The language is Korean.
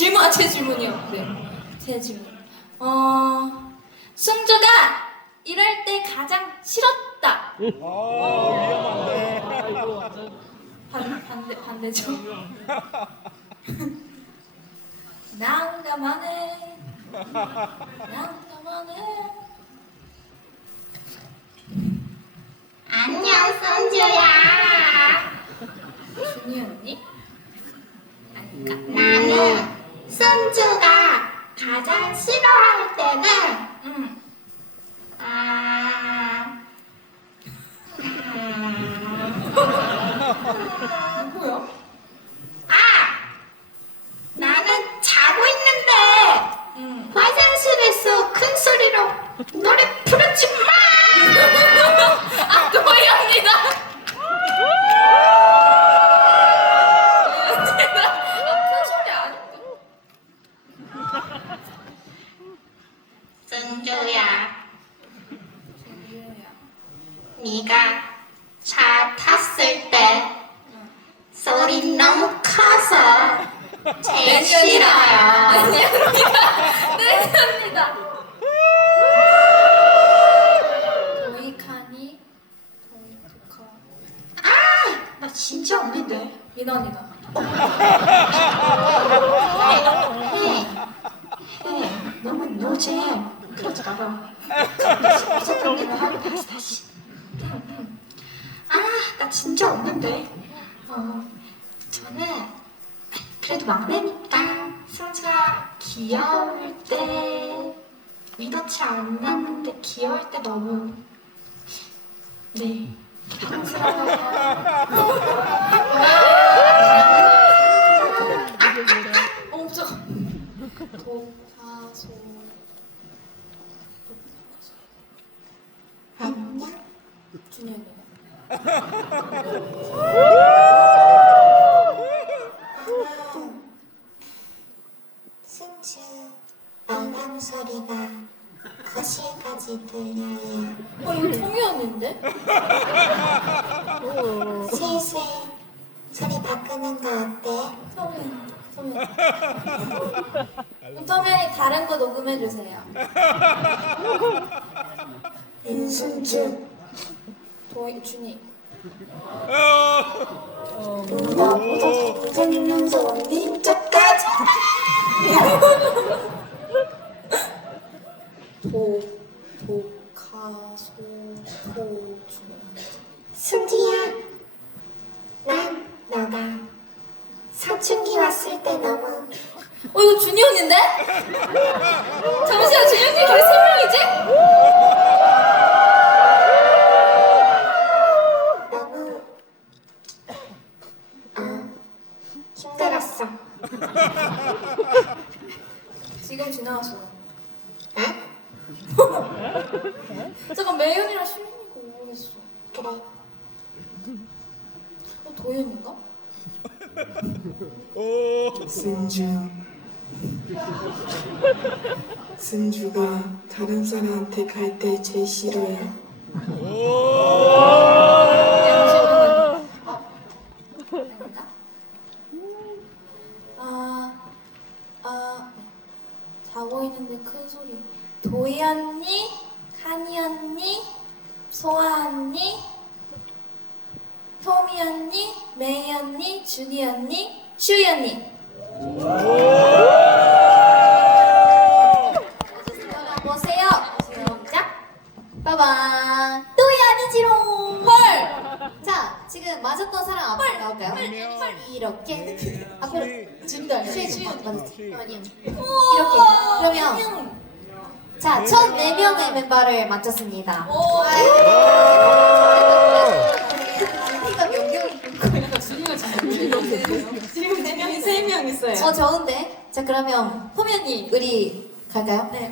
질문, 아, 제 질문이요. 네. 제 질문. 어, 승주가 이럴 때 가장 싫었다. 반, 반대, 반대죠. 난감하네. 난감하네. 안녕 선주야. 준이 언니? 아닌가? 선주가 가장 싫어할 때는 응. 아, 누구야? 준이야. 네가 차 탔을 때 소리 너무 커서 제일 싫어요. 네, 아닙니다. 도희 칸이 도희 두커 아, 나 진짜 없는데. 민원이다. 해, 해, 너무 노제. 그러지 마라. 무조건 내가 하루 다시 다시. 아, 나 진짜 없는데. 어, 저는 그래도 막내니까 승주가 귀여울 때안 났는데 귀여울 때 너무 네 사랑스러워요. 어, 잠깐. 도화소. 안녕. 준이 언니다. 승주 알람 소리가 거실까지 들려요. 어, 이거 통이 언니인데? 슬슬 소리 바꾸는 거 어때? 터면, 터면. 터면이 다른 거 녹음해 주세요. 윤승주 도희, 준이. 누나보다 잘생기면서 언니 쪽까지 도, 도카소, 도, 준이. 승주야 난 너가 사춘기 왔을 때 너무 어, 이거 준이 언니인데? 잠시만, 준이 언니 거의 세 명이지? 지금 지나갔어. 응? 잠깐, 매연이랑 시윤이가 모르겠어. 그래 어, 도희 언니인가? 승주 승주가 다른 사람한테 갈 때 제일 싫어요 양심 언니. 아닌가? 아, 아, 네. 자고 있는데 큰 소리. 도희 언니, 칸이 언니, 소아 언니, 토미 언니, 메이 언니, 준이 언니, 슈이 언니. 자, 지금 맞았던 사람 앞으로 나올까요? 이렇게. 앞으로 준이 맞았어. 아니요. 이렇게. 그러면 자, 첫네 명의 멤버를 맞췄습니다. 몇 준이가 지금 네 명이 세명 있어요. 어, 좋은데? 자, 그러면 호면이 우리 갈까요? 네.